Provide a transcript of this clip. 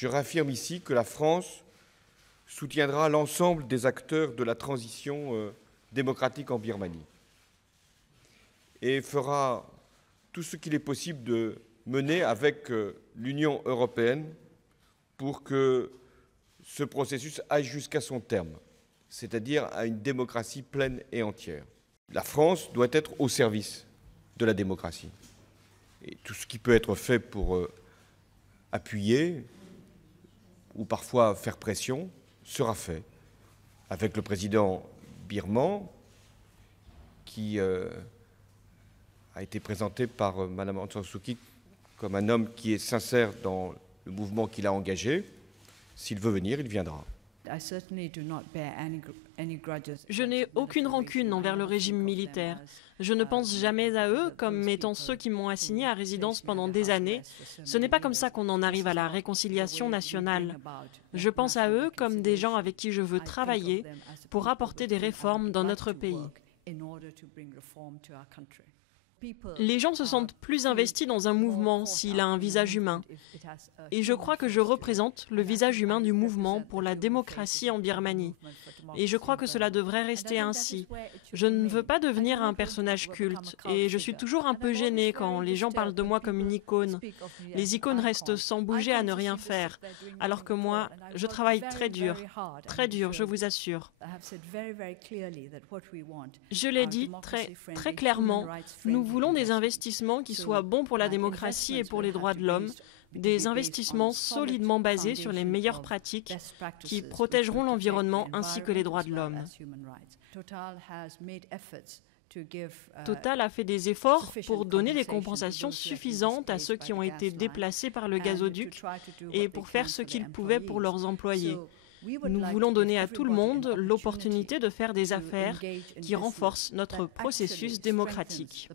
je réaffirme ici que la France soutiendra l'ensemble des acteurs de la transition démocratique en Birmanie et fera tout ce qu'il est possible de mener avec l'Union européenne pour que ce processus aille jusqu'à son terme, c'est-à-dire à une démocratie pleine et entière. La France doit être au service de la démocratie. Et tout ce qui peut être fait pour appuyer ou parfois faire pression sera fait avec le président birman qui a été présenté par Mme Aung San Suu Kyi comme un homme qui est sincère dans le mouvement qu'il a engagé. S'il veut venir, il viendra. Je n'ai aucune rancune envers le régime militaire. Je ne pense jamais à eux comme étant ceux qui m'ont assigné à résidence pendant des années. Ce n'est pas comme ça qu'on en arrive à la réconciliation nationale. Je pense à eux comme des gens avec qui je veux travailler pour apporter des réformes dans notre pays. Les gens se sentent plus investis dans un mouvement s'il a un visage humain. Et je crois que je représente le visage humain du mouvement pour la démocratie en Birmanie. Et je crois que cela devrait rester ainsi. Je ne veux pas devenir un personnage culte. Et je suis toujours un peu gênée quand les gens parlent de moi comme une icône. Les icônes restent sans bouger à ne rien faire. Alors que moi, je travaille très dur, je vous assure. Je l'ai dit très clairement, nous voulons des investissements qui soient bons pour la démocratie et pour les droits de l'homme, des investissements solidement basés sur les meilleures pratiques qui protégeront l'environnement ainsi que les droits de l'homme. Total a fait des efforts pour donner des compensations suffisantes à ceux qui ont été déplacés par le gazoduc et pour faire ce qu'ils pouvaient pour leurs employés. Nous voulons donner à tout le monde l'opportunité de faire des affaires qui renforcent notre processus démocratique.